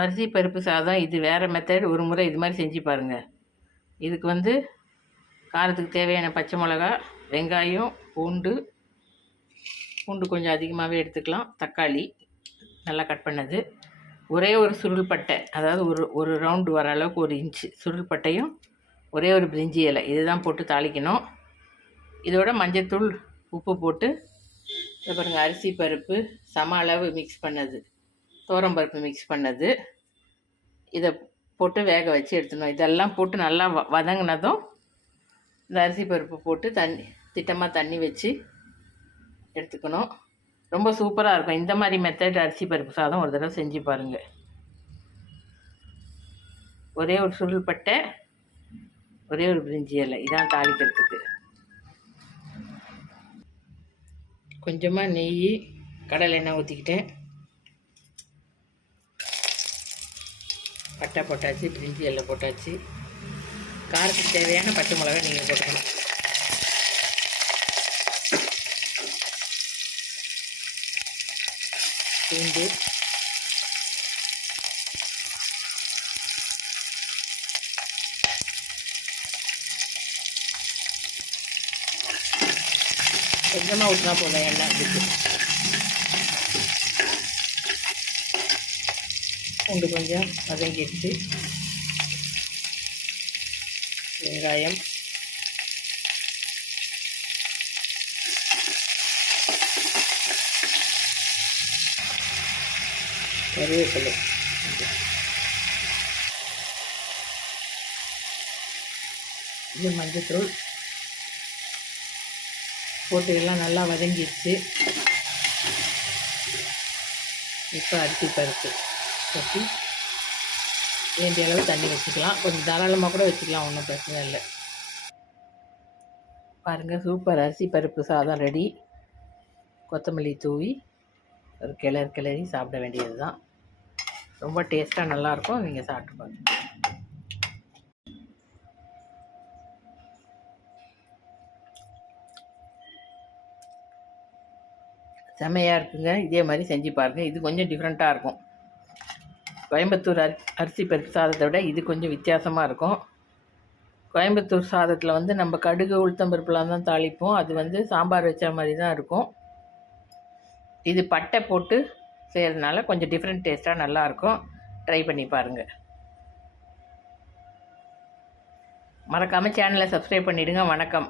அரிசி பருப்பு சாதம் இது வேறு மெத்தட். ஒரு முறை இது மாதிரி செஞ்சு பாருங்கள். இதுக்கு வந்து காரத்துக்கு தேவையான பச்சை மிளகா, வெங்காயம், பூண்டு கொஞ்சம் அதிகமாகவே எடுத்துக்கலாம். தக்காளி நல்லா கட் பண்ணது, ஒரே ஒரு சுருள் பட்டை, அதாவது ஒரு ரவுண்டு வர அளவுக்கு 1 இன்ச்சு சுருள் பட்டையும், ஒரே ஒரு பிரிஞ்சி இலை, இதுதான் போட்டு தாளிக்கணும். இதோட மஞ்சத்தூள், உப்பு போட்டு இதை பாருங்கள், அரிசி பருப்பு சம அளவு மிக்ஸ் பண்ணது, பருப்பு மிக்ஸ் பண்ணது, இதை போட்டு வேக வச்சு எடுத்துடணும். இதெல்லாம் போட்டு நல்லா வதங்கினதும் இந்த அரிசி பருப்பு போட்டு திட்டமாக தண்ணி வச்சு எடுத்துக்கணும். ரொம்ப சூப்பராக இருக்கும். இந்த மாதிரி மெத்தட் அரிசி பருப்பு சாதம் ஒரு தடவை செஞ்சு பாருங்கள். ஒரே ஒரு சுருள் பட்டை, ஒரே ஒரு பிரிஞ்சி இலை, இதான் தாளிக்கிறதுக்கு. கொஞ்சமாக நெய், கடலை எண்ணெய் ஊற்றிக்கிட்டேன். பட்டை போட்டாச்சு, பிரிஞ்சி இலை போட்டாச்சு. காரத்துக்கு தேவையான பச்சை மிளகாய் நீங்கள் போட்டுக்கணும். பூண்டு, கொஞ்சமாக ஊற்றினா போதும் எண்ணெய். அதுக்கு பூண்டு கொஞ்சம் வதங்கிடுச்சு. வெங்காயம், கருவேப்பிலை, இது மஞ்சத்தூள் போட்டு எல்லாம் நல்லா வதங்கிடுச்சு. இப்போ அரிசி பருப்பு கொட்டி வேண்டிய அளவு தண்ணி வச்சுக்கலாம். கொஞ்சம் தாராளமாக கூட வச்சுக்கலாம், ஒன்றும் பிரச்சனை இல்லை. பாருங்கள், சூப்பர் அரிசி பருப்பு சாதம் ரெடி. கொத்தமல்லி தூவி ஒரு கிளறி சாப்பிட வேண்டியது தான். ரொம்ப டேஸ்ட்டாக நல்லாயிருக்கும். நீங்கள் சாப்பிட்டு பாருங்கள். செம்மையாக இருக்குங்க. இதே மாதிரி செஞ்சு பாருங்கள். இது கொஞ்சம் டிஃப்ரெண்ட்டாக இருக்கும். கோயம்புத்தூர் அரிசி பருப்பு சாதத்தை விட இது கொஞ்சம் வித்தியாசமாக இருக்கும். கோயம்புத்தூர் சாதத்தில் வந்து நம்ம கடுகு, உளுத்தம்பருப்புலாம் தான் தாளிப்போம். அது வந்து சாம்பார் வச்ச மாதிரி தான் இருக்கும். இது பட்டை போட்டு செய்கிறதுனால கொஞ்சம் டிஃப்ரெண்ட் டேஸ்ட்டாக நல்லாயிருக்கும். ட்ரை பண்ணி பாருங்கள். மறக்காமல் சேனலை சப்ஸ்கிரைப் பண்ணிவிடுங்க. வணக்கம்.